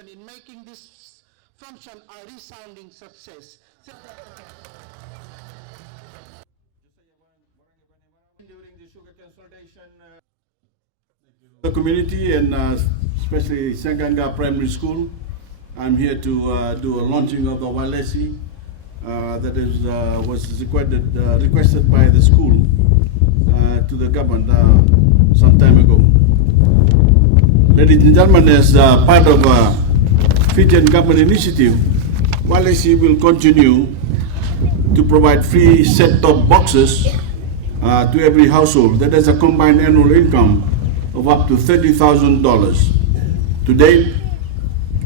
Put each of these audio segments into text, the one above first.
cooperation in making this function a resounding success. During the sugar consultation, the community and especially Seaqaqa Primary School, I'm here to do a launching of the Walesi that was requested by the school to the government some time ago. Ladies and gentlemen, as part of Fijian government initiative, Walesi will continue to provide free set-top boxes to every household that has a combined annual income of up to $30,000. To date,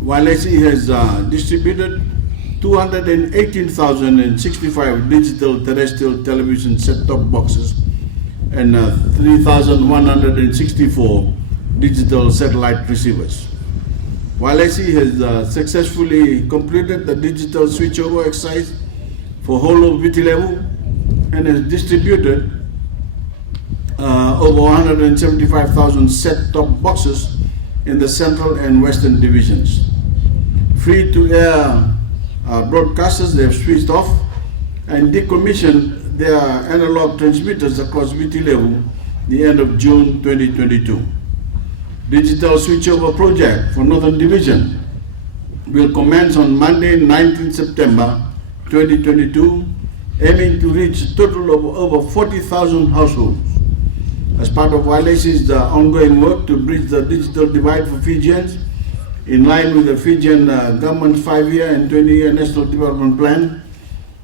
Walesi has distributed 218,065 digital terrestrial television set-top boxes and 3,164 digital satellite receivers. Walesi has successfully completed the digital switchover exercise for whole of Levu and has distributed over 175,000 set-top boxes in the central and western divisions. Free-to-air broadcasters, they have switched off and decommissioned their analog transmitters across Levu the end of June 2022. Digital switchover project for Northern Division will commence on Monday, 19 September 2022, aiming to reach a total of over 40,000 households. As part of Walesi's ongoing work to bridge the digital divide for Fijians, in line with the Fijian government's 5-year and 20-year National Development Plan,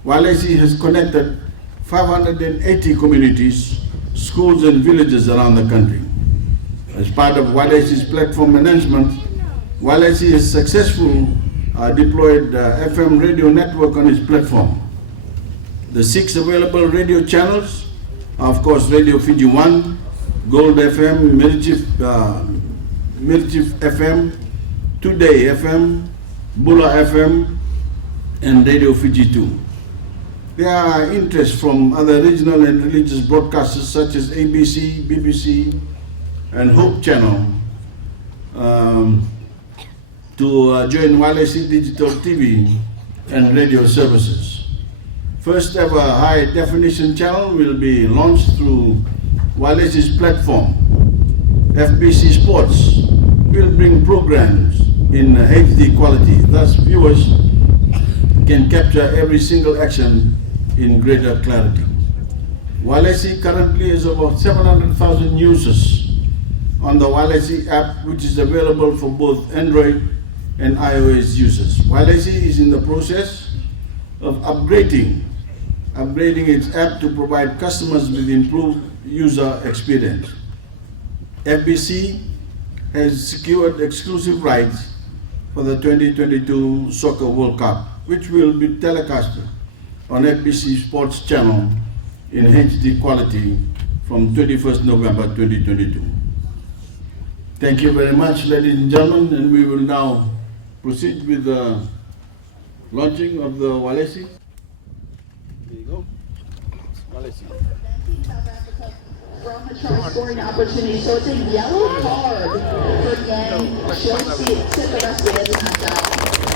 Walesi has connected 580 communities, schools and villages around the country. As part of Walesi's platform management, Walesi has successfully deployed FM radio network on its platform. The 6 available radio channels are, of course, Radio Fiji 1, Gold FM, Mirchif FM, Today FM, Bula FM, and Radio Fiji 2. There are interests from other regional and religious broadcasters such as ABC, BBC, and Hope Channel to join Walesi Digital TV and radio services. First ever high definition channel will be launched through Walesi's platform. FBC Sports will bring programs in HD quality, thus viewers can capture every single action in greater clarity. Walesi currently has over 700,000 users on the Walesi app, which is available for both Android and iOS users. Walesi is in the process of upgrading its app to provide customers with improved user experience. FBC has secured exclusive rights for the 2022 Soccer World Cup, which will be telecasted on FBC Sports Channel in HD quality from 21st November 2022. Thank you very much, ladies and gentlemen, and we will now proceed with the launching of the Walesi. There you go. Walesi. From a try scoring opportunity, so it's a yellow card for Yang. She'll see it.